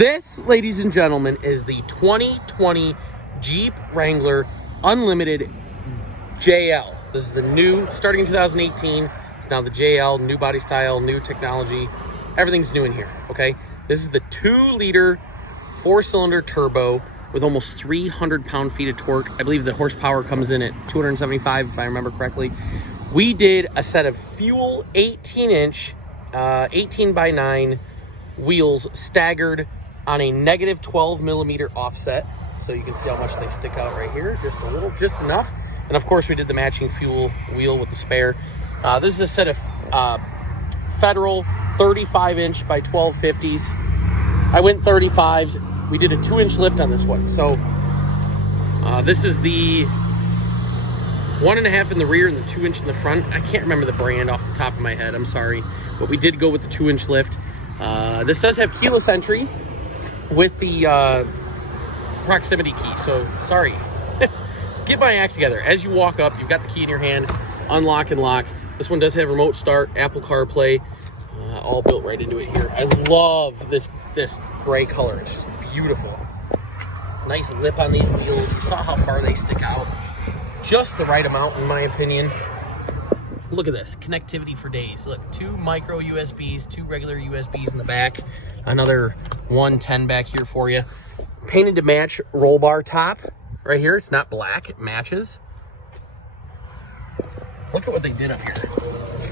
This, ladies and gentlemen, is the 2020 Jeep Wrangler Unlimited JL. This is the new, starting in 2018. It's now the JL, new body style, new technology. Everything's new in here, okay? This is the 2-liter, 4-cylinder turbo with almost 300 pound-feet of torque. I believe the horsepower comes in at 275, if I remember correctly. We did a set of fuel 18-inch, 18 by 9 wheels staggered on a negative 12 millimeter offset. So you can see how much they stick out right here, just a little, just enough. And of course we did the matching fuel wheel with the spare. This is a set of Federal 35-inch by 1250s. I went 35s. We did a 2-inch lift on this one. So this is the 1.5 in the rear and the 2-inch in the front. I can't remember the brand off the top of my head, I'm sorry. But we did go with the 2-inch lift. This does have keyless entry with the proximity key. So sorry, get my act together. As you walk up, you've got the key in your hand, unlock and lock. This one does have remote start, Apple CarPlay, all built right into it here. I love this gray color. It's just beautiful. Nice lip on these wheels. You saw how far they stick out. Just the right amount, in my opinion. Look at this, connectivity for days. Look, 2 micro USBs, 2 regular USBs in the back, another 110 back here for you. Painted to match roll bar top right here. It's not black, it matches. Look at what they did up here.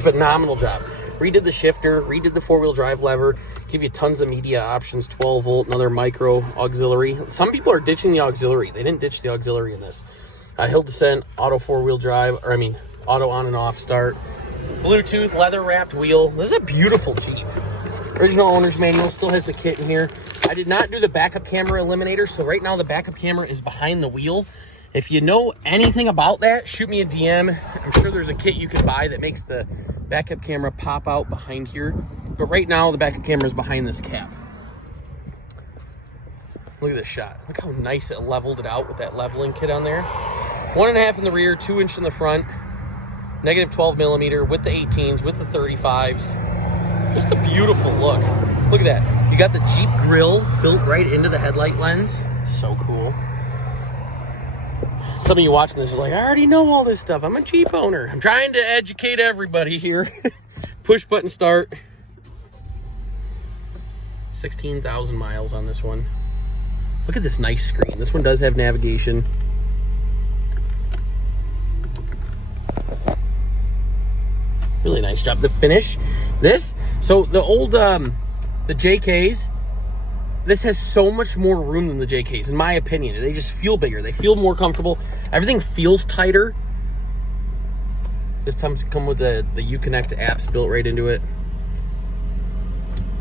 Phenomenal job. Redid the shifter, redid the 4-wheel drive lever, give you tons of media options, 12 volt, another micro auxiliary. Some people are ditching the auxiliary. They didn't ditch the auxiliary in this. Hill descent, auto 4-wheel drive, or I mean, auto on and off start, Bluetooth, leather wrapped wheel. This is a beautiful Jeep. Original owner's manual, still has the kit in here. I did not do the backup camera eliminator, so right now the backup camera is behind the wheel. If you know anything about that, shoot me a DM. I'm sure there's a kit you can buy that makes the backup camera pop out behind here. But right now the backup camera is behind this cap. Look at this shot. Look how nice it leveled it out with that leveling kit on there. 1.5 in the rear, 2-inch in the front. Negative 12 millimeter with the 18s, with the 35s. Just a beautiful look. Look at that. You got the Jeep grill built right into the headlight lens. So cool. Some of you watching this is like, I already know all this stuff. I'm a Jeep owner. I'm trying to educate everybody here. Push button start. 16,000 miles on this one. Look at this nice screen. This one does have navigation. Really nice job. The finish, this, so the old, the JKs, this has so much more room than the JKs, in my opinion. They just feel bigger. They feel more comfortable. Everything feels tighter. This time's come with the Uconnect apps built right into it.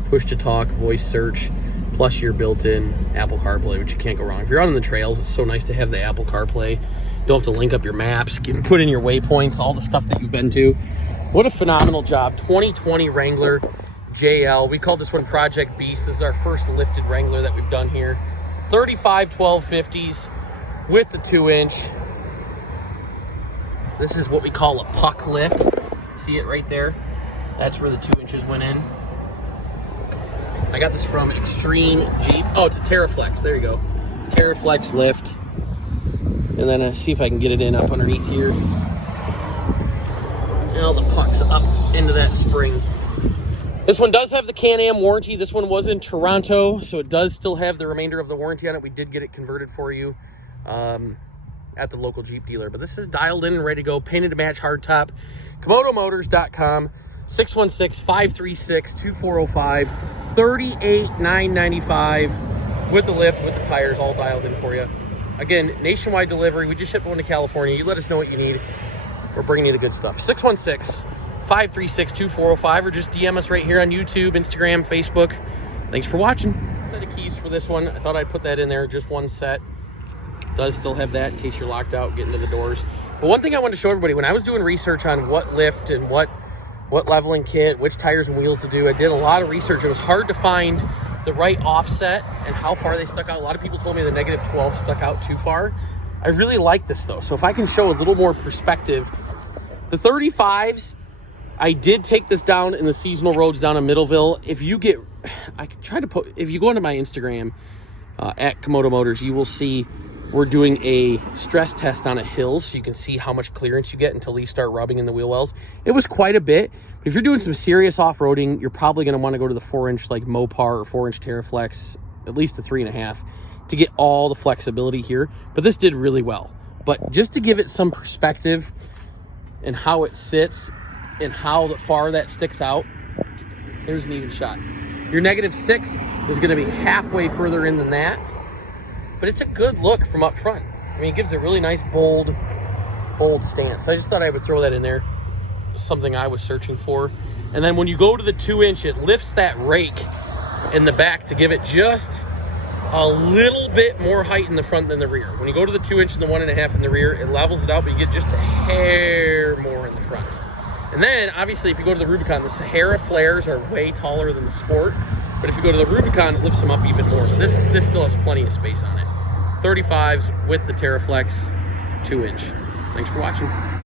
Push to talk, voice search, plus your built-in Apple CarPlay, which you can't go wrong. If you're out on the trails, it's so nice to have the Apple CarPlay. You don't have to link up your maps, put in your waypoints, all the stuff that you've been to. What a phenomenal job. 2020 Wrangler JL. We call this one Project Beast. This is our first lifted Wrangler that we've done here. 35 1250s with the 2-inch. This is what we call a puck lift. See it right there? That's where the 2 inches went in. I got this from Extreme Jeep. Oh, it's a teraflex. There you go. Teraflex lift. And then see if I can get it in up underneath here. Now the puck's up into that spring. This one does have the Can-Am warranty. This one was in Toronto, so it does still have the remainder of the warranty on it. We did get it converted for you at the local Jeep dealer. But this is dialed in and ready to go. Painted to match hardtop. ComodoMotors.com. 616-536-2405. $38,995 with the lift, with the tires, all dialed in for you. Again, nationwide delivery. We just shipped one to California. You let us know what you need. We're bringing you the good stuff. 616-536-2405, or just DM us right here on YouTube, Instagram, Facebook. Thanks for watching. Set of keys for this one. I thought I'd put that in there, just one set. Does still have that in case you're locked out, getting to the doors. But one thing I wanted to show everybody, when I was doing research on what lift and what leveling kit, which tires and wheels to do, I did a lot of research. It was hard to find the right offset and how far they stuck out. A lot of people told me the negative 12 stuck out too far. I really like this though. So if I can show a little more perspective, the 35s, I did take this down in the seasonal roads down in Middleville. If you get I tried to put, if you go onto my Instagram at Comodo Motors, you will see we're doing a stress test on a hill so you can see how much clearance you get until you start rubbing in the wheel wells. It was quite a bit, but if you're doing some serious off-roading, you're probably going to want to go to the 4-inch like Mopar or 4-inch Teraflex, at least a 3.5, to get all the flexibility here. But this did really well. But just to give it some perspective and how it sits and how far that sticks out, there's an even shot. Your -6 is going to be halfway further in than that, but it's a good look from up front. I mean, it gives a really nice, bold stance. So I just thought I would throw that in there. Something I was searching for. And then when you go to the 2-inch, it lifts that rake in the back to give it just a little bit more height in the front than the rear. When you go to the 2-inch and the 1.5 in the rear, it levels it out, but you get just a hair more in the front. And then, obviously, if you go to the Rubicon, the Sahara flares are way taller than the Sport. But if you go to the Rubicon, it lifts them up even more. But this still has plenty of space on it. 35s with the Teraflex 2-inch. Thanks for watching.